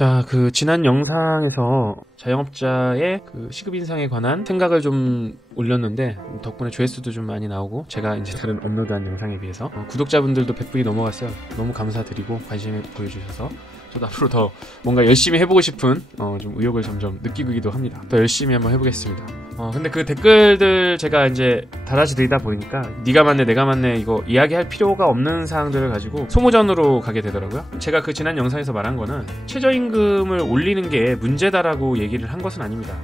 자, 그 지난 영상에서 자영업자의 그 시급 인상에 관한 생각을 좀 올렸는데 덕분에 조회수도 좀 많이 나오고 제가 이제 다른 업로드한 영상에 비해서 어, 구독자분들도 100분이 넘어갔어요. 너무 감사드리고 관심 을 보여주셔서 저도 앞으로 더 뭔가 열심히 해보고 싶은 어, 좀 의욕을 점점 느끼기도 합니다. 더 열심히 한번 해보겠습니다. 어, 근데 그 댓글들 제가 이제 달아드리다 보니까 네가 맞네 내가 맞네 이거 이야기할 필요가 없는 사항들을 가지고 소모전으로 가게 되더라고요. 제가 그 지난 영상에서 말한 거는 최저임금을 올리는 게 문제다라고 얘기를 한 것은 아닙니다.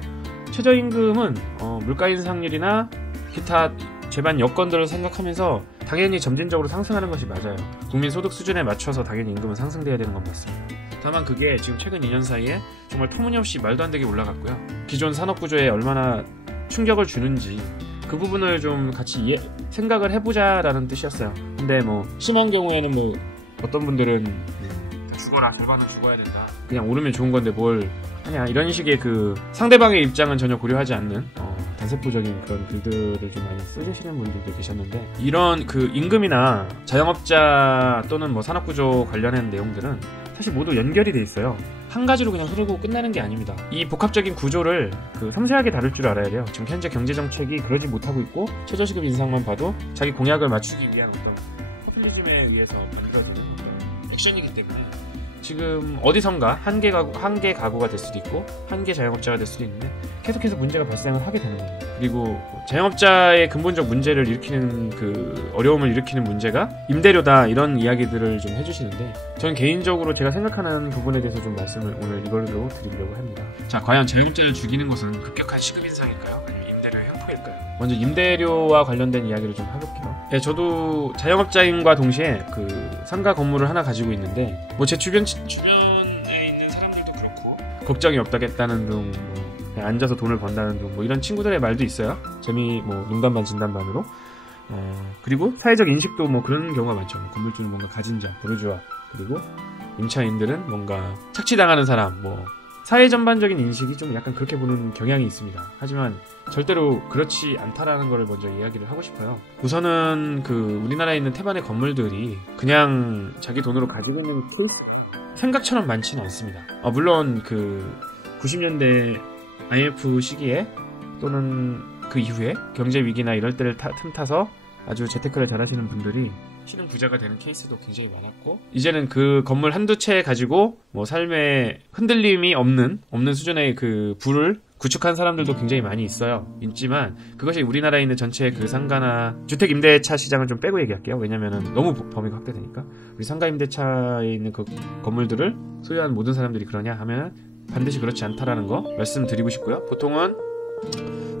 최저임금은 어, 물가 인상률이나 기타 제반 여건들을 생각하면서 당연히 점진적으로 상승하는 것이 맞아요. 국민 소득 수준에 맞춰서 당연히 임금은 상승돼야 되는 건 맞습니다. 다만 그게 지금 최근 2년 사이에 정말 터무니없이 말도 안 되게 올라갔고요. 기존 산업 구조에 얼마나 충격을 주는지 그 부분을 좀 같이 이해, 생각을 해보자라는 뜻이었어요. 근데 뭐 심한 경우에는 뭐 어떤 분들은 음, 죽어라 절반은 죽어야 된다. 그냥 오르면 좋은 건데 뭘 하냐 이런 식의 그 상대방의 입장은 전혀 고려하지 않는 어, 단세포적인 그런 글들을 좀 많이 쓰시는 분들도 계셨는데 이런 그 임금이나 자영업자 또는 뭐 산업구조 관련한 내용들은 사실 모두 연결이 돼 있어요. 한 가지로 그냥 흐르고 끝나는 게 아닙니다. 이 복합적인 구조를 그 섬세하게 다룰 줄 알아야 돼요. 지금 현재 경제 정책이 그러지 못하고 있고 최저시급 인상만 봐도 자기 공약을 맞추기 위한 어떤 포퓰리즘에 의해서 만들어지는 액션이기 때문에 지금 어디선가 한개 가구 한개 가구가 될 수도 있고 한개 자영업자가 될 수도 있는데 계속해서 문제가 발생을 하게 되는 거예요. 그리고 자영업자의 근본적 문제를 일으키는 그 어려움을 일으키는 문제가 임대료다 이런 이야기들을 좀 해주시는데 저는 개인적으로 제가 생각하는 부분에 대해서 좀 말씀을 오늘 이걸로 드리려고 합니다. 자, 과연 자영업자를 죽이는 것은 급격한 시급 인상일까요? 아니면 임대료의 횡포일까요? 먼저 임대료와 관련된 이야기를 좀 해볼게요. 네, 저도 자영업자인과 동시에 그 상가 건물을 하나 가지고 있는데 뭐 제 주변 주변에 있는 사람들도 그렇고 걱정이 없다겠다는 둥 뭐, 앉아서 돈을 번다는 둥 뭐 이런 친구들의 말도 있어요. 재미 뭐 농담반 진담반으로. 어, 그리고 사회적 인식도 뭐 그런 경우가 많죠. 뭐 건물주는 뭔가 가진 자, 부르주아 그리고 임차인들은 뭔가 착취당하는 사람, 뭐 사회 전반적인 인식이 좀 약간 그렇게 보는 경향이 있습니다. 하지만 절대로 그렇지 않다라는 것을 먼저 이야기를 하고 싶어요. 우선은 그 우리나라에 있는 태반의 건물들이 그냥 자기 돈으로 가지고 있는 풀 생각처럼 많지는 않습니다. 아, 물론 그 90년대 IMF 시기에 또는 그 이후에 경제 위기나 이럴 때를 타, 틈타서 아주 재테크를 잘하시는 분들이 신흥 부자가 되는 케이스도 굉장히 많았고 이제는 그 건물 한두 채 가지고 뭐 삶에 흔들림이 없는 없는 수준의 그 부를 구축한 사람들도 굉장히 많이 있어요. 있지만 그것이 우리나라에 있는 전체 그 상가나 주택 임대차 시장을 좀 빼고 얘기할게요. 왜냐면은 너무 범위가 확대되니까 우리 상가 임대차에 있는 그 건물들을 소유한 모든 사람들이 그러냐 하면 반드시 그렇지 않다라는 거 말씀드리고 싶고요. 보통은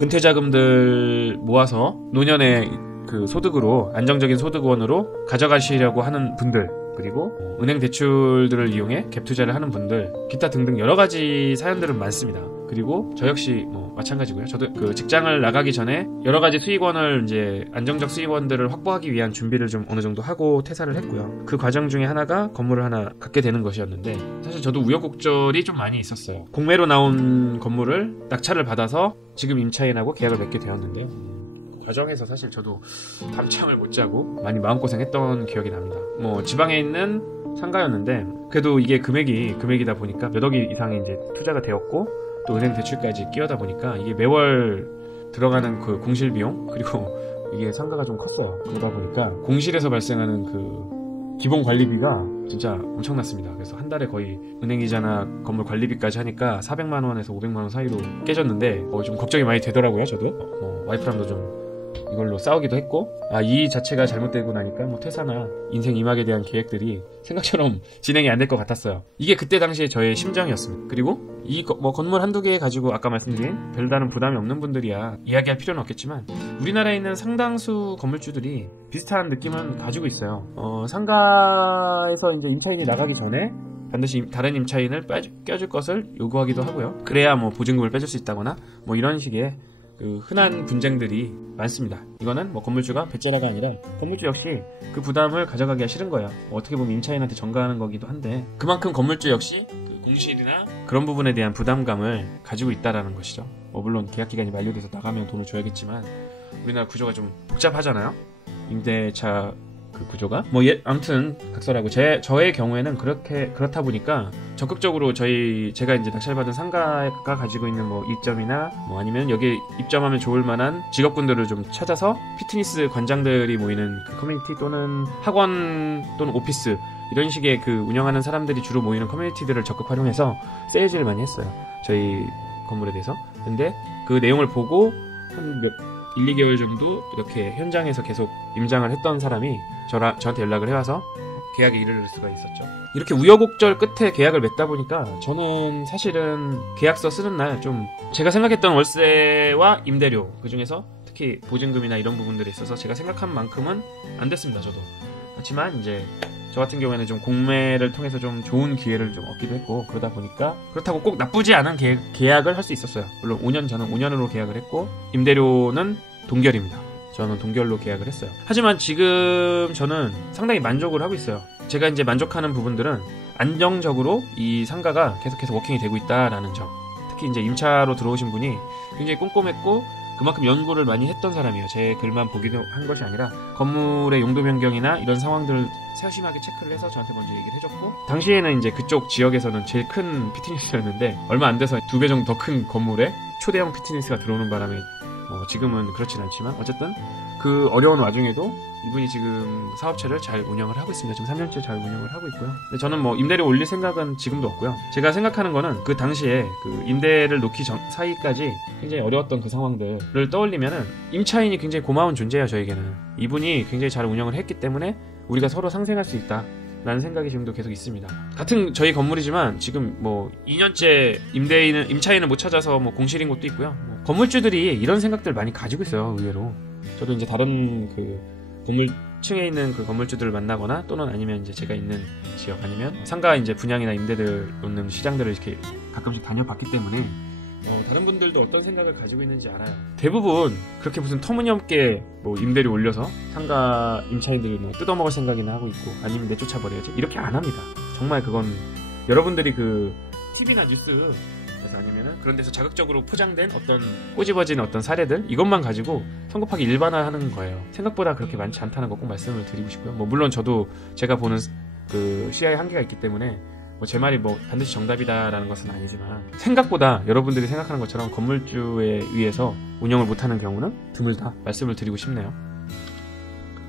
은퇴 자금들 모아서 노년에 그 소득으로 안정적인 소득원으로 가져가시려고 하는 분들 그리고 은행 대출들을 이용해 갭 투자를 하는 분들 기타 등등 여러 가지 사연들은 많습니다. 그리고 저 역시 뭐 마찬가지고요. 저도 그 직장을 나가기 전에 여러 가지 수익원을 이제 안정적 수익원들을 확보하기 위한 준비를 좀 어느 정도 하고 퇴사를 했고요. 그 과정 중에 하나가 건물을 하나 갖게 되는 것이었는데 사실 저도 우여곡절이 좀 많이 있었어요. 공매로 나온 건물을 낙찰을 받아서 지금 임차인하고 계약을 맺게 되었는데요. 과정에서 사실 저도 밤잠을 못 자고 많이 마음고생했던 기억이 납니다. 뭐 지방에 있는 상가였는데 그래도 이게 금액이 금액이다 보니까 몇 억이 이상이 이제 투자가 되었고 또 은행 대출까지 끼워다 보니까 이게 매월 들어가는 그 공실 비용 그리고 이게 상가가 좀 컸어요. 그러다 보니까 공실에서 발생하는 그 기본 관리비가 진짜 엄청났습니다. 그래서 한 달에 거의 은행 이자나 건물 관리비까지 하니까 400만 원에서 500만 원 사이로 깨졌는데 어, 좀 걱정이 많이 되더라고요. 저도 뭐 와이프랑도 좀 이걸로 싸우기도 했고 아 이 자체가 잘못되고 나니까 뭐 퇴사나 인생 이막에 대한 계획들이 생각처럼 진행이 안 될 것 같았어요. 이게 그때 당시에 저의 심정이었습니다. 그리고 이 뭐 건물 한두 개 가지고 아까 말씀드린 별다른 부담이 없는 분들이야 이야기할 필요는 없겠지만 우리나라에 있는 상당수 건물주들이 비슷한 느낌은 가지고 있어요. 어, 상가에서 이제 임차인이 나가기 전에 반드시 다른 임차인을 빼, 껴줄 것을 요구하기도 하고요. 그래야 뭐 보증금을 빼줄 수 있다거나 뭐 이런 식의 그 흔한 분쟁들이 많습니다. 이거는 뭐 건물주가 배째라가 아니라 건물주 역시 그 부담을 가져가기가 싫은 거예요. 뭐 어떻게 보면 임차인한테 전가하는 거기도 한데 그만큼 건물주 역시 그 공실이나 그런 부분에 대한 부담감을 가지고 있다라는 것이죠. 뭐 물론 계약 기간이 만료돼서 나가면 돈을 줘야겠지만 우리나라 구조가 좀 복잡하잖아요. 임대차 그 구조가 뭐 예, 아무튼 각설하고 제 저의 경우에는 그렇게 그렇다 보니까 적극적으로 저희 제가 이제 낙찰받은 상가가 가지고 있는 뭐 이점이나 뭐 아니면 여기 입점하면 좋을 만한 직업군들을 좀 찾아서 피트니스 관장들이 모이는 그 커뮤니티 또는 학원 또는 오피스 이런 식의 그 운영하는 사람들이 주로 모이는 커뮤니티들을 적극 활용해서 세일즈를 많이 했어요. 저희 건물에 대해서. 근데 그 내용을 보고 한 몇, 1, 2개월 정도 이렇게 현장에서 계속 임장을 했던 사람이 저라, 저한테 연락을 해와서 계약에 이르를 수가 있었죠. 이렇게 우여곡절 끝에 계약을 맺다 보니까 저는 사실은 계약서 쓰는 날 좀 제가 생각했던 월세와 임대료 그 중에서 특히 보증금이나 이런 부분들에 있어서 제가 생각한 만큼은 안 됐습니다. 저도. 그렇지만 이제 저 같은 경우에는 좀 공매를 통해서 좀 좋은 기회를 좀 얻기도 했고 그러다 보니까 그렇다고 꼭 나쁘지 않은 계, 계약을 할 수 있었어요. 물론 5년 저는 5년으로 계약을 했고 임대료는 동결입니다. 저는 동결로 계약을 했어요. 하지만 지금 저는 상당히 만족을 하고 있어요. 제가 이제 만족하는 부분들은 안정적으로 이 상가가 계속해서 워킹이 되고 있다라는 점. 특히 이제 임차로 들어오신 분이 굉장히 꼼꼼했고 그만큼 연구를 많이 했던 사람이에요. 제 글만 보기도 한 것이 아니라 건물의 용도 변경이나 이런 상황들을 세심하게 체크를 해서 저한테 먼저 얘기를 해줬고 당시에는 이제 그쪽 지역에서는 제일 큰 피트니스였는데 얼마 안 돼서 두 배 정도 더 큰 건물에 초대형 피트니스가 들어오는 바람에 뭐 지금은 그렇진 않지만 어쨌든 그 어려운 와중에도 이분이 지금 사업체를 잘 운영을 하고 있습니다. 지금 3년째 잘 운영을 하고 있고요. 근데 저는 뭐 임대료 올릴 생각은 지금도 없고요. 제가 생각하는 거는 그 당시에 그 임대를 놓기 전 사이까지 굉장히 어려웠던 그 상황들을 떠올리면은 임차인이 굉장히 고마운 존재예요, 저에게는. 이분이 굉장히 잘 운영을 했기 때문에 우리가 서로 상생할 수 있다. 라는 생각이 지금도 계속 있습니다. 같은 저희 건물이지만 지금 뭐 2년째 임대인은 임차인을 못 찾아서 뭐 공실인 곳도 있고요. 뭐 건물주들이 이런 생각들 많이 가지고 있어요. 의외로. 저도 이제 다른 그 건물 층에 있는 그 건물주들을 만나거나 또는 아니면 이제 제가 있는 지역 아니면 상가 이제 분양이나 임대들 놓는 시장들을 이렇게 가끔씩 다녀봤기 때문에 어, 다른 분들도 어떤 생각을 가지고 있는지 알아요. 대부분 그렇게 무슨 터무니없게 뭐 임대료 올려서 상가 임차인들이 뭐 뜯어먹을 생각이나 하고 있고 아니면 내쫓아 버려야지 이렇게 안 합니다. 정말 그건 여러분들이 그 TV나 뉴스 그런 데서 자극적으로 포장된 어떤 꼬집어진 어떤 사례들 이것만 가지고 성급하게 일반화하는 거예요. 생각보다 그렇게 많지 않다는 거 꼭 말씀을 드리고 싶고요. 뭐 물론 저도 제가 보는 그 시야의 한계가 있기 때문에 뭐 제 말이 뭐 반드시 정답이다라는 것은 아니지만 생각보다 여러분들이 생각하는 것처럼 건물주에 의해서 운영을 못하는 경우는 드물다 말씀을 드리고 싶네요.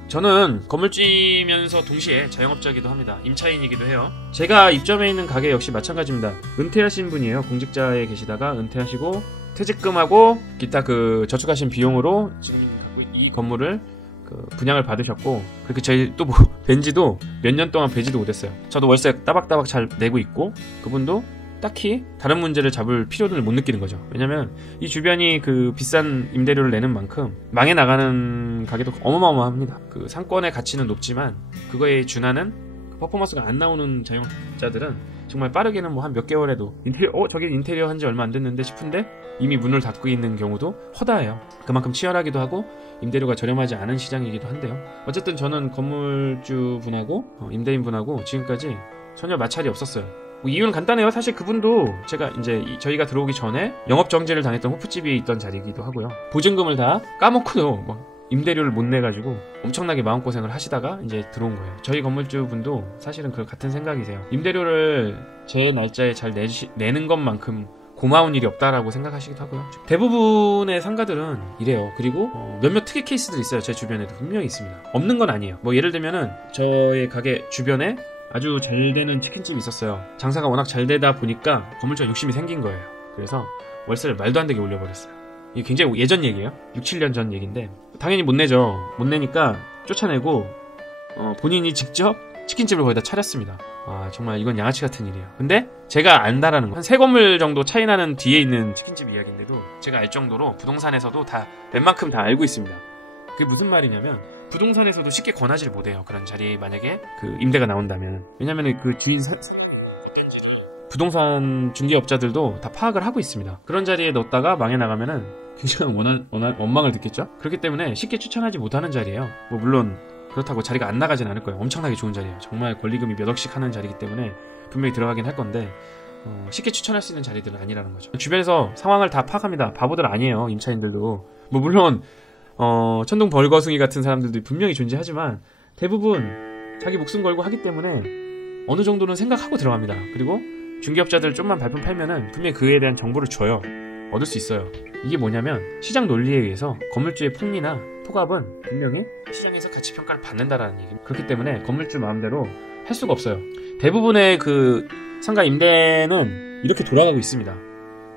저는 건물주이면서 동시에 자영업자이기도 합니다. 임차인이기도 해요. 제가 입점해 있는 가게 역시 마찬가지입니다. 은퇴하신 분이에요. 공직자에 계시다가 은퇴하시고 퇴직금하고 기타 그 저축하신 비용으로 지금 갖고 이 건물을 그 분양을 받으셨고 그렇게 저희 또뭐 벤지도 몇 년 동안 배지도 못했어요. 저도 월세 따박따박 잘 내고 있고 그분도 딱히 다른 문제를 잡을 필요를 못 느끼는 거죠. 왜냐면 이 주변이 그 비싼 임대료를 내는 만큼 망해 나가는 가게도 어마어마합니다. 그 상권의 가치는 높지만 그거에 준하는 그 퍼포먼스가 안 나오는 자영업자들은 정말 빠르게는 뭐 한 몇 개월에도 인테리어 어 저게 인테리어 한 지 얼마 안 됐는데 싶은데 이미 문을 닫고 있는 경우도 허다해요. 그만큼 치열하기도 하고 임대료가 저렴하지 않은 시장이기도 한데요. 어쨌든 저는 건물주 분하고 어, 임대인 분하고 지금까지 전혀 마찰이 없었어요. 뭐 이유는 간단해요. 사실 그분도 제가 이제 저희가 들어오기 전에 영업 정지를 당했던 호프집이 있던 자리이기도 하고요. 보증금을 다 까먹고도 뭐 임대료를 못 내가지고 엄청나게 마음고생을 하시다가 이제 들어온 거예요. 저희 건물주분도 사실은 그 같은 생각이세요. 임대료를 제 날짜에 잘 내시, 내는 것만큼 고마운 일이 없다라고 생각하시기도 하고요. 대부분의 상가들은 이래요. 그리고 어, 몇몇 특이 케이스들이 있어요. 제 주변에도 분명히 있습니다. 없는 건 아니에요. 뭐 예를 들면은 저의 가게 주변에 아주 잘 되는 치킨집이 있었어요. 장사가 워낙 잘 되다 보니까 건물주가 욕심이 생긴 거예요. 그래서 월세를 말도 안 되게 올려버렸어요. 이게 굉장히 예전 얘기예요. 6, 7년 전 얘기인데 당연히 못 내죠. 못 내니까 쫓아내고 어, 본인이 직접 치킨집을 거기다 차렸습니다. 아 정말 이건 양아치 같은 일이에요. 근데 제가 안다라는 거. 한 세 건물 정도 차이 나는 뒤에 있는 치킨집 이야기인데도 제가 알 정도로 부동산에서도 다 웬만큼 다 알고 있습니다. 그게 무슨 말이냐면 부동산에서도 쉽게 권하지를 못해요. 그런 자리에 만약에 그 임대가 나온다면 왜냐면 그 주인 사... 부동산 중개업자들도 다 파악을 하고 있습니다. 그런 자리에 넣었다가 망해 나가면은 굉장히 원한, 원한, 원망을 듣겠죠? 그렇기 때문에 쉽게 추천하지 못하는 자리예요. 뭐 물론 그렇다고 자리가 안 나가진 않을 거예요. 엄청나게 좋은 자리예요. 정말 권리금이 몇 억씩 하는 자리이기 때문에 분명히 들어가긴 할 건데 어, 쉽게 추천할 수 있는 자리들은 아니라는 거죠. 주변에서 상황을 다 파악합니다. 바보들 아니에요. 임차인들도. 뭐 물론 어, 천둥 벌거숭이 같은 사람들도 분명히 존재하지만 대부분 자기 목숨 걸고 하기 때문에 어느 정도는 생각하고 들어갑니다. 그리고 중개업자들 좀만 발품 팔면은 분명히 그에 대한 정보를 줘요. 얻을 수 있어요. 이게 뭐냐면 시장 논리에 의해서 건물주의 폭리나 폭압은 분명히 시장에서 가치 평가를 받는다라는 얘기입니다. 그렇기 때문에 건물주 마음대로 할 수가 없어요. 대부분의 그 상가 임대는 이렇게 돌아가고 있습니다.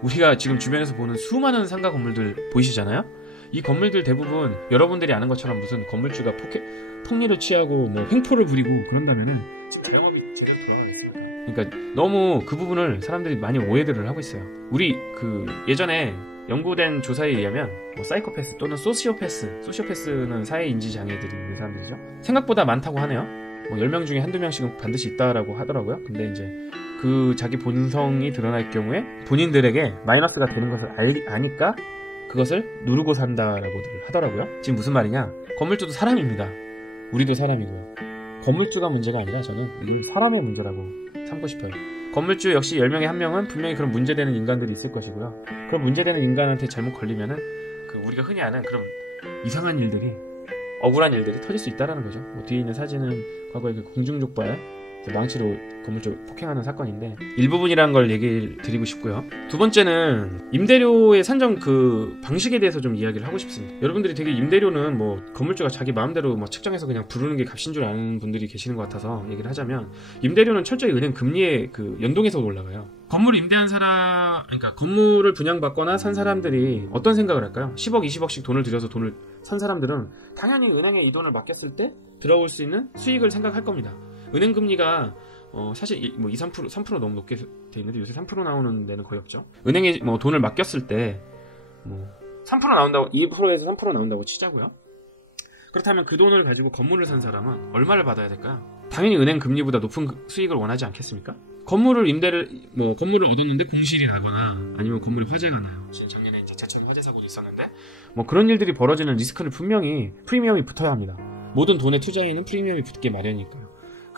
우리가 지금 주변에서 보는 수많은 상가 건물들 보이시잖아요? 이 건물들 대부분 여러분들이 아는 것처럼 무슨 건물주가 폭해, 폭리를 취하고 뭐 횡포를 부리고 그런다면은 지금 자영업이 제대로 돌아가겠습니까? 그러니까 너무 그 부분을 사람들이 많이 오해들을 하고 있어요. 우리 그 예전에 연구된 조사에 의하면 뭐 사이코패스 또는 소시오패스, 소시오패스는 사회 인지 장애들이 있는 사람들이죠. 생각보다 많다고 하네요. 뭐 10명 중에 한두 명씩은 반드시 있다라고 하더라고요. 근데 이제 그 자기 본성이 드러날 경우에 본인들에게 마이너스가 되는 것을 알, 아니까 그것을 누르고 산다라고들 하더라고요. 지금 무슨 말이냐? 건물주도 사람입니다. 우리도 사람이고요. 건물주가 문제가 아니라 저는 이 사람의 문제라고 삼고 싶어요. 건물주 역시 10명에 한 명은 분명히 그런 문제되는 인간들이 있을 것이고요. 그런 문제되는 인간한테 잘못 걸리면은 그 우리가 흔히 아는 그런 이상한 일들이 억울한 일들이 터질 수 있다라는 거죠. 뭐 뒤에 있는 사진은 과거에 그 공중족발 망치로 건물주 폭행하는 사건인데 일부분이라는 걸 얘기를 드리고 싶고요. 두 번째는 임대료의 산정 그 방식에 대해서 좀 이야기를 하고 싶습니다. 여러분들이 되게 임대료는 뭐 건물주가 자기 마음대로 뭐 측정해서 그냥 부르는 게 값인 줄 아는 분들이 계시는 것 같아서 얘기를 하자면 임대료는 철저히 은행 금리에 그 연동해서 올라가요. 건물 임대한 사람, 그러니까 건물을 분양받거나 산 사람들이 어떤 생각을 할까요? 10억, 20억씩 돈을 들여서 돈을 산 사람들은 당연히 은행에 이 돈을 맡겼을 때 들어올 수 있는 수익을 생각할 겁니다. 은행 금리가 어, 사실 뭐 2, 3% 3% 너무 높게 돼 있는데 요새 3% 나오는 데는 거의 없죠. 은행에 뭐 돈을 맡겼을 때3% 나온다고 2%에서 3% 나온다고 치자고요. 그렇다면 그 돈을 가지고 건물을 산 사람은 얼마를 받아야 될까요? 당연히 은행 금리보다 높은 그 수익을 원하지 않겠습니까? 건물을 임대를 뭐 건물을 얻었는데 공실이 나거나 아니면 건물이 화재가 나요. 작년에 자천 화재 사고도 있었는데 뭐 그런 일들이 벌어지는 리스크를 분명히 프리미엄이 붙어야 합니다. 모든 돈의 투자에는 프리미엄이 붙게 마련이니까요.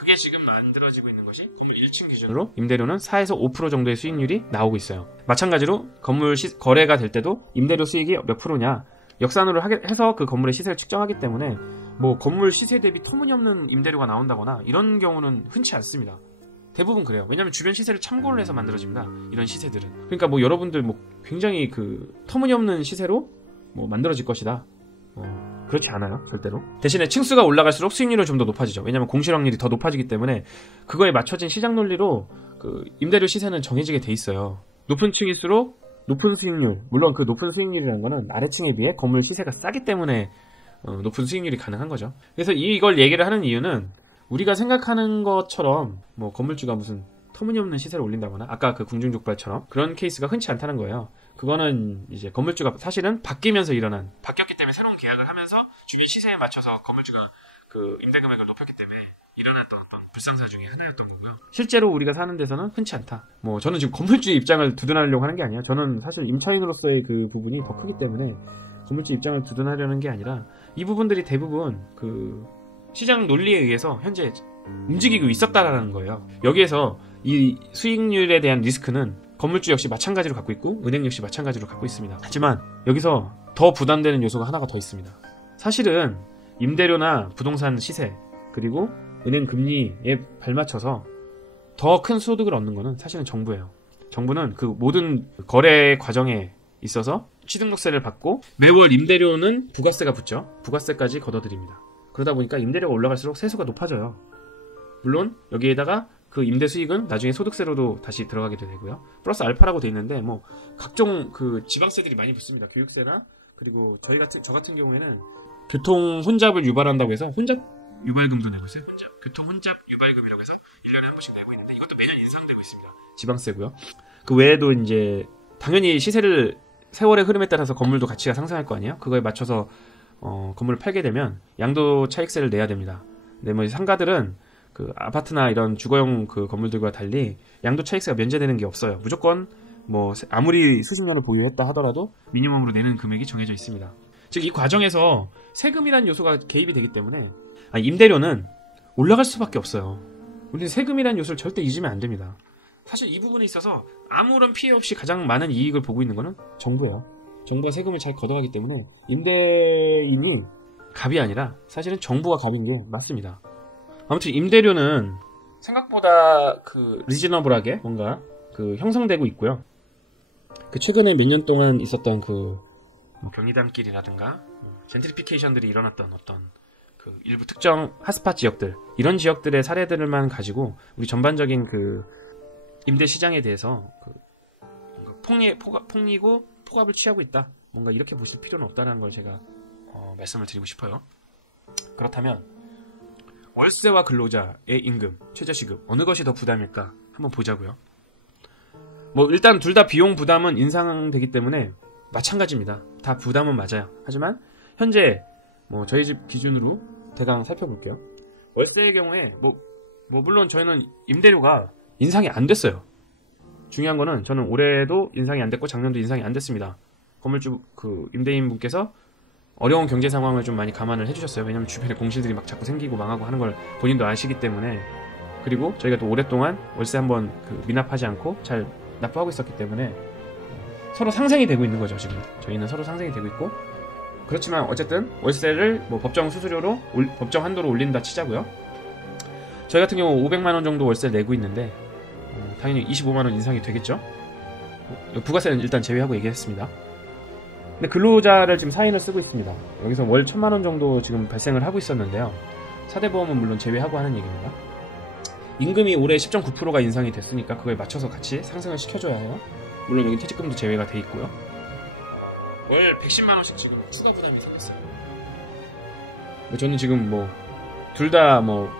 그게 지금 만들어지고 있는 것이 건물 1층 기준으로 임대료는 4에서 5% 정도의 수익률이 나오고 있어요. 마찬가지로 건물 시, 거래가 될 때도 임대료 수익이 몇 프로냐 역산으로 하게, 해서 그 건물의 시세를 측정하기 때문에 뭐 건물 시세 대비 터무니없는 임대료가 나온다거나 이런 경우는 흔치 않습니다. 대부분 그래요. 왜냐하면 주변 시세를 참고를 해서 만들어집니다. 이런 시세들은. 그러니까 뭐 여러분들 뭐 굉장히 그 터무니없는 시세로 뭐 만들어질 것이다. 어, 그렇지 않아요, 절대로. 대신에 층수가 올라갈수록 수익률은 좀더 높아지죠. 왜냐하면 공실 확률이 더 높아지기 때문에 그거에 맞춰진 시장 논리로 그 임대료 시세는 정해지게 돼 있어요. 높은 층일수록 높은 수익률, 물론 그 높은 수익률이라는 거는 아래층에 비해 건물 시세가 싸기 때문에 어, 높은 수익률이 가능한 거죠. 그래서 이걸 얘기를 하는 이유는 우리가 생각하는 것처럼 뭐 건물주가 무슨 터무니없는 시세를 올린다거나 아까 그 궁중족발처럼 그런 케이스가 흔치 않다는 거예요. 그거는 이제 건물주가 사실은 바뀌면서 일어난 바뀌었기 때문에 새로운 계약을 하면서 주변 시세에 맞춰서 건물주가 그 임대 금액을 높였기 때문에 일어났던 어떤 불상사 중에 하나였던 거고요. 실제로 우리가 사는 데서는 흔치 않다. 뭐 저는 지금 건물주의 입장을 두둔하려고 하는 게 아니에요. 저는 사실 임차인으로서의 그 부분이 더 크기 때문에 건물주 입장을 두둔하려는 게 아니라 이 부분들이 대부분 그 시장 논리에 의해서 현재 움직이고 있었다라는 거예요. 여기에서 이 수익률에 대한 리스크는 건물주 역시 마찬가지로 갖고 있고 은행 역시 마찬가지로 갖고 있습니다. 하지만 여기서 더 부담되는 요소가 하나가 더 있습니다. 사실은 임대료나 부동산 시세 그리고 은행 금리에 발맞춰서 더 큰 소득을 얻는 것은 사실은 정부예요. 정부는 그 모든 거래 과정에 있어서 취등록세를 받고 매월 임대료는 부가세가 붙죠. 부가세까지 걷어들입니다. 그러다 보니까 임대료가 올라갈수록 세수가 높아져요. 물론 여기에다가 그 임대 수익은 나중에 소득세로도 다시 들어가게 되고요. 플러스 알파라고 돼 있는데 뭐 각종 그 지방세들이 많이 붙습니다. 교육세나 그리고 저희 같은 저 같은 경우에는 교통 혼잡을 유발한다고 해서 혼잡 유발금도 내고 있어요. 혼잡 교통 혼잡 유발금이라고 해서 1년에 한 번씩 내고 있는데 이것도 매년 인상되고 있습니다. 지방세고요. 그 외에도 이제 당연히 시세를 세월의 흐름에 따라서 건물도 가치가 상승할 거 아니에요? 그거에 맞춰서 어, 건물을 팔게 되면 양도 차익세를 내야 됩니다. 근데 뭐 상가들은 그 아파트나 이런 주거용 그 건물들과 달리 양도 차익세가 면제되는 게 없어요. 무조건 뭐 아무리 년을 보유했다 하더라도 미니멈으로 내는 금액이 정해져 있습니다. 즉 이 과정에서 세금이라는 요소가 개입이 되기 때문에 아, 임대료는 올라갈 수밖에 없어요. 우리는 세금이라는 요소를 절대 잊으면 안 됩니다. 사실 이 부분에 있어서 아무런 피해 없이 가장 많은 이익을 보고 있는 것은 정부예요. 정부가 세금을 잘 걷어가기 때문에 임대인이 갑이 아니라 사실은 정부가 갑인 게 맞습니다. 아무튼 임대료는 생각보다 그 리즈너블하게 뭔가 그 형성되고 있고요. 그 최근에 몇 년 동안 있었던 그 경리단길이라든가 젠트리피케이션들이 일어났던 어떤 그 일부 특정 핫스팟 지역들 이런 지역들의 사례들만 가지고 우리 전반적인 그 임대 시장에 대해서 그 뭔가 폭리 포가, 폭리고 포갑을 취하고 있다. 뭔가 이렇게 보실 필요는 없다는 걸 제가 어, 말씀을 드리고 싶어요. 그렇다면 월세와 근로자의 임금, 최저시급 어느 것이 더 부담일까 한번 보자고요. 뭐 일단 둘 다 비용 부담은 인상되기 때문에 마찬가지입니다. 다 부담은 맞아요. 하지만 현재 뭐 저희 집 기준으로 대강 살펴볼게요. 월세의 경우에 뭐, 뭐 물론 저희는 임대료가 인상이 안 됐어요. 중요한 거는 저는 올해도 인상이 안 됐고 작년도 인상이 안 됐습니다. 건물주 그 임대인 분께서 어려운 경제 상황을 좀 많이 감안을 해주셨어요. 왜냐면 주변에 공실들이 막 자꾸 생기고 망하고 하는 걸 본인도 아시기 때문에. 그리고 저희가 또 오랫동안 월세 한번 그 미납하지 않고 잘 납부하고 있었기 때문에 서로 상생이 되고 있는 거죠 지금. 저희는 서로 상생이 되고 있고. 그렇지만 어쨌든 월세를 뭐 법정 수수료로 올, 법정 한도로 올린다 치자고요. 저희 같은 경우 500만 원 정도 월세를 내고 있는데 어, 당연히 25만 원 인상이 되겠죠? 어, 부가세는 일단 제외하고 얘기했습니다 근데 근로자를 지금 사인을 쓰고 있습니다 여기서 월 1000만원 정도 지금 발생을 하고 있었는데요 사대보험은 물론 제외하고 하는 얘기입니다 임금이 올해 10.9%가 인상이 됐으니까 그거에 맞춰서 같이 상승을 시켜줘야 해요 물론 여기 퇴직금도 제외가 돼 있고요. 월 110만 원씩 지금 추가 부담이 생겼어요. 뭐 저는 지금 뭐 둘다뭐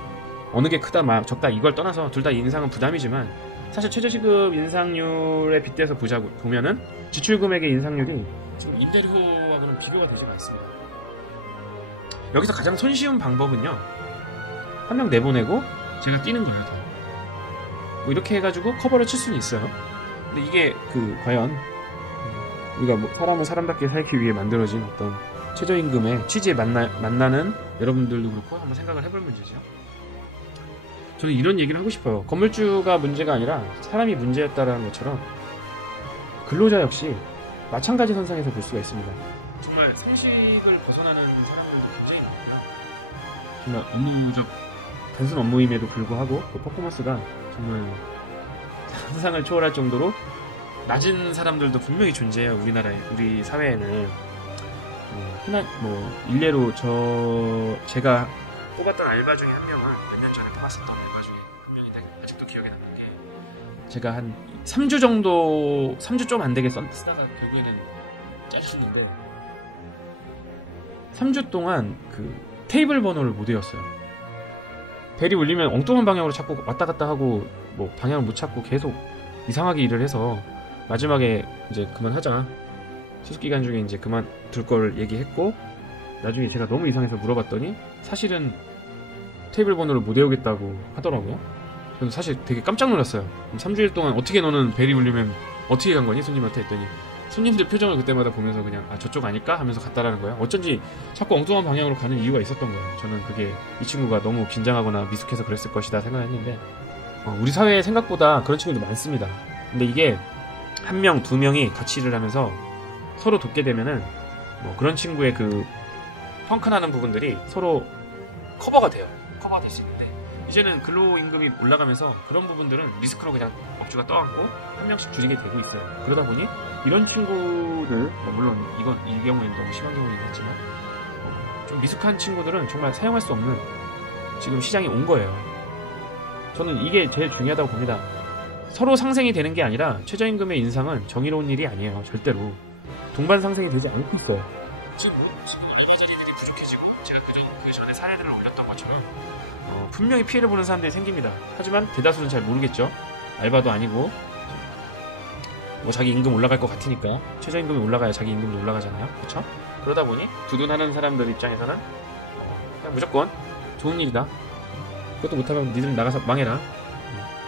어느 게 크다 막 적다 이걸 떠나서 둘 다 인상은 부담이지만 사실 최저시급 인상률에 빗대서 보자고 보면은 지출 금액의 인상률이 지금 임대료하고는 비교가 되지가 않습니다. 여기서 가장 손쉬운 방법은요. 한 명 내보내고 제가 뛰는 거예요. 더. 뭐 이렇게 해가지고 커버를 칠 수는 있어요. 근데 이게 그 과연 우리가 뭐 사람은 사람답게 살기 위해 만들어진 어떤 최저임금의 취지에 만나, 만나는 여러분들도 그렇고 한번 생각을 해볼 문제죠. 저는 이런 얘기를 하고 싶어요. 건물주가 문제가 아니라 사람이 문제였다라는 것처럼 근로자 역시 마찬가지 선상에서 볼 수가 있습니다. 정말 상식을 벗어나는 사람들도 굉장히 많습니다. 정말 업무적 단순 업무임에도 불구하고 그 퍼포먼스가 정말 상상을 초월할 정도로 낮은 사람들도 분명히 존재해요. 우리나라에 우리 사회에는 뭐 흔한 뭐 일례로 저 제가 뽑았던 알바 중에 한 명은 몇 년 전에 뽑았었던 알바 중에 한 명이 아직도 기억에 남는 게 제가 한 3주 정도 3주 좀 안 되게 쓰다가 결국에는 짜주는데 3주 동안 그 테이블 번호를 못 외웠어요. 벨이 울리면 엉뚱한 방향으로 자꾸 왔다 갔다 하고 뭐 방향을 못 찾고 계속 이상하게 일을 해서 마지막에 이제 그만하자 수습 기간 중에 이제 그만 둘 걸 얘기했고 나중에 제가 너무 이상해서 물어봤더니 사실은 테이블 번호를 못 외우겠다고 하더라고요. 저는 사실 되게 깜짝 놀랐어요. 3주일 동안 어떻게 너는 벨이 울리면 어떻게 간 거니? 손님한테 했더니 손님들 표정을 그때마다 보면서 그냥 아 저쪽 아닐까 하면서 갔다라는 거예요. 어쩐지 자꾸 엉뚱한 방향으로 가는 이유가 있었던 거예요. 저는 그게 이 친구가 너무 긴장하거나 미숙해서 그랬을 것이다 생각했는데 어, 우리 사회에 생각보다 그런 친구들 많습니다. 근데 이게 한 명, 두 명이 같이 일을 하면서 서로 돕게 되면은 뭐 그런 친구의 그 펑크나는 부분들이 서로 커버가 돼요. 커버가 될수 있는데 이제는 근로임금이 올라가면서 그런 부분들은 리스크로 그냥 업주가 떠안고 한 명씩 줄이게 되고 있어요. 그러다 보니 이런 친구들 뭐 물론 이건 이 경우에는 너무 심한 경우이겠지만 어, 좀 미숙한 친구들은 정말 사용할 수 없는 지금 시장이 온 거예요. 저는 이게 제일 중요하다고 봅니다. 서로 상생이 되는 게 아니라 최저임금의 인상은 정의로운 일이 아니에요. 절대로. 동반 상생이 되지 않고 있어요. 지금, 지금 분명히 피해를 보는 사람들이 생깁니다. 하지만 대다수는 잘 모르겠죠. 알바도 아니고 뭐 자기 임금 올라갈 것 같으니까 최저임금이 올라가야 자기 임금도 올라가잖아요. 그렇죠? 그러다 보니 두둔하는 사람들 입장에서는 어, 그냥 무조건 좋은 일이다. 그것도 못하면 니들 나가서 망해라.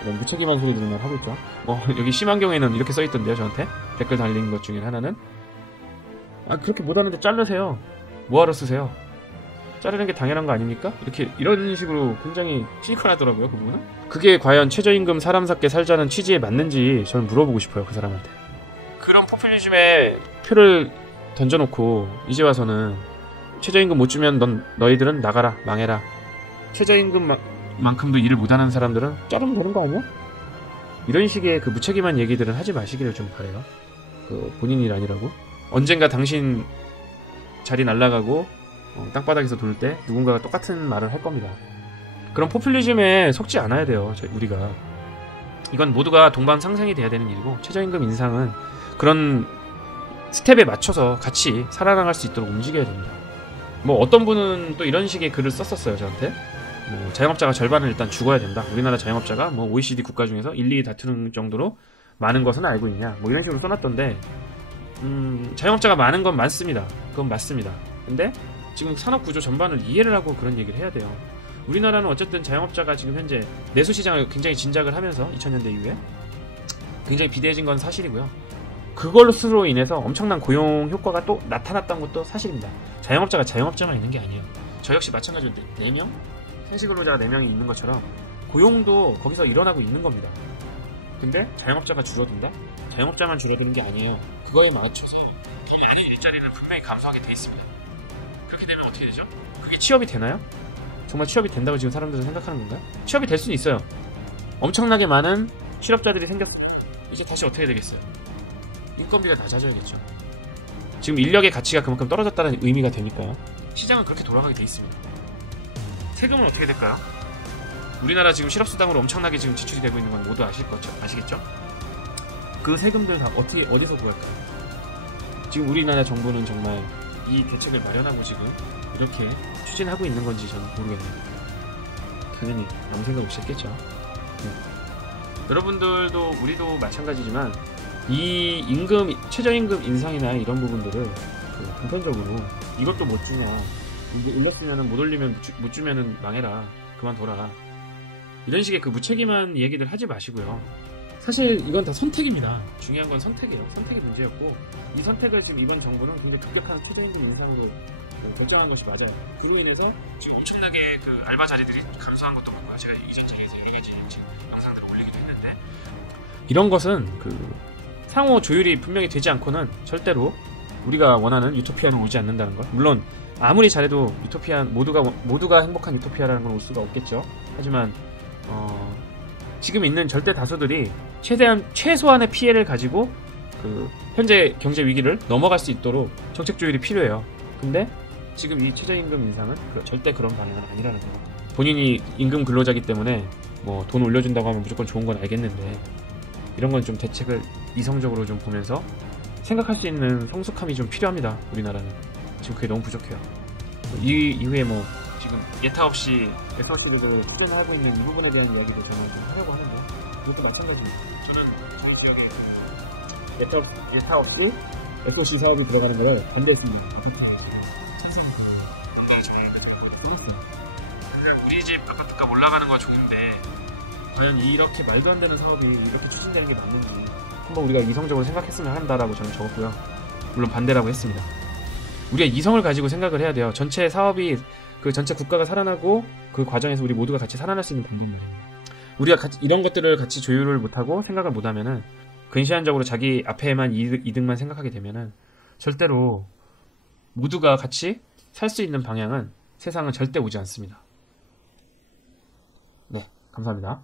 이런 무책임한 소리들만 하고 있다. 뭐 여기 심한 경우에는 이렇게 써있던데요 저한테 댓글 달린 것 중에 하나는 아 그렇게 못하는데 자르세요. 뭐하러 쓰세요? 자르는 게 당연한 거 아닙니까? 이렇게 이런 식으로 굉장히 시니컬하더라고요 그 부분은. 그게 과연 최저임금 사람답게 살자는 취지에 맞는지 저는 물어보고 싶어요 그 사람한테. 그런 포퓰리즘에 표를 던져놓고 이제 와서는 최저임금 못 주면 넌 너희들은 나가라 망해라 최저임금만큼도 일을 못하는 사람들은 자르면 되는 거 아니야? 이런 식의 그 무책임한 얘기들은 하지 마시기를 좀 바래요. 그 본인 일 아니라고. 언젠가 당신 자리 날라가고 어, 땅바닥에서 돌 때 누군가가 똑같은 말을 할 겁니다. 그런 포퓰리즘에 속지 않아야 돼요. 우리가 이건 모두가 동반 상생이 돼야 되는 일이고 최저임금 인상은 그런 스텝에 맞춰서 같이 살아나갈 수 있도록 움직여야 됩니다. 뭐 어떤 분은 또 이런 식의 글을 썼었어요 저한테. 뭐 자영업자가 절반은 일단 죽어야 된다. 우리나라 자영업자가 뭐 OECD 국가 중에서 1, 2위 다투는 정도로 많은 것은 알고 있냐. 뭐 이런 식으로 써놨던데 음, 자영업자가 많은 건 맞습니다. 그건 맞습니다. 근데 지금 산업 구조 전반을 이해를 하고 그런 얘기를 해야 돼요. 우리나라는 어쨌든 자영업자가 지금 현재 내수 시장을 굉장히 진작을 하면서 2000년대 이후에 굉장히 비대해진 건 사실이고요. 그걸로 인해서 엄청난 고용 효과가 또 나타났던 것도 사실입니다. 자영업자가 자영업자만 있는 게 아니에요. 저 역시 마찬가지로 4명? 생식 근로자가 4명이 있는 것처럼 고용도 거기서 일어나고 있는 겁니다. 근데 자영업자가 줄어든다? 자영업자만 줄어드는 게 아니에요. 그거에 맞춰서 더 많은 일자리는 분명히 감소하게 돼 있습니다. 그렇게 되면 어떻게 되죠? 그게 취업이 되나요? 정말 취업이 된다고 지금 사람들은 생각하는 건가요? 취업이 될 수는 있어요. 엄청나게 많은 실업자들이 생겼. 이제 다시 어떻게 되겠어요? 인건비가 낮아져야겠죠. 지금 인력의 가치가 그만큼 떨어졌다는 의미가 되니까요. 시장은 그렇게 돌아가게 돼 있습니다. 세금은 어떻게 될까요? 우리나라 지금 실업수당으로 엄청나게 지금 지출이 되고 있는 건 모두 아실 거죠? 아시겠죠? 그 세금들 다 어떻게 어디서 구할까요? 지금 우리나라 정부는 정말 이 대책을 마련하고 지금 이렇게 추진하고 있는 건지 저는 모르겠네요. 당연히 아무 생각 없이 했겠죠. 네. 여러분들도 우리도 마찬가지지만 이 임금 최저임금 인상이나 이런 부분들을 그 보편적으로 이것도 못 주냐 이게 올렸으면 못 올리면 못 주면은 망해라 그만둬라 이런 식의 그 무책임한 얘기들 하지 마시고요. 사실 이건 다 선택입니다. 중요한 건 선택이에요. 선택의 문제였고 이 선택을 지금 이번 정부는 굉장히 급격한 최저임금 인상으로 결정한 것이 맞아요. 그로 인해서 지금 엄청나게 그 알바 자리들이 감소한 것도 맞고요. 제가 이전 가지 지금 영상들을 올리기도 했는데 이런 것은 그 상호 조율이 분명히 되지 않고는 절대로 우리가 원하는 유토피아는 오지 않는다는 것. 물론 아무리 잘해도 유토피아 모두가 모두가 행복한 유토피아라는 건 올 수가 없겠죠. 하지만 어, 지금 있는 절대 다수들이 최대한 최소한의 피해를 가지고 그 현재 경제 위기를 넘어갈 수 있도록 정책 조율이 필요해요. 근데 지금 이 최저임금 인상은 그 절대 그런 방향은 아니라는 거예요. 본인이 임금 근로자기 때문에 뭐 돈 올려준다고 하면 무조건 좋은 건 알겠는데 이런 건 좀 대책을 이성적으로 좀 보면서 생각할 수 있는 성숙함이 좀 필요합니다. 우리나라는 지금 그게 너무 부족해요. 이 이후에 뭐 지금 예타 없이 SRC들도 투자하고 있는 이 부분에 대한 이야기도 저는 좀 하려고 하는데 그것도 마찬가지입니다. 저는 저희 지역에 예타, 예타 없이 SRC 사업이 들어가는 걸 반대했습니다. 엉덩이 정리가 되고 그냥 우리 집 아파트값 올라가는 건 좋은데 과연 이렇게 말도 안 되는 사업이 이렇게 추진되는 게 맞는지 한번 우리가 이성적으로 생각했으면 한다라고 저는 적었고요. 물론 반대라고 했습니다. 우리가 이성을 가지고 생각을 해야 돼요. 전체 사업이 그 전체 국가가 살아나고 그 과정에서 우리 모두가 같이 살아날 수 있는 방법 말입니다. 우리가 같이 이런 것들을 같이 조율을 못하고 생각을 못하면은 근시안적으로 자기 앞에만 이득, 이득만 생각하게 되면은 절대로 모두가 같이 살 수 있는 방향은 세상은 절대 오지 않습니다. 네, 감사합니다.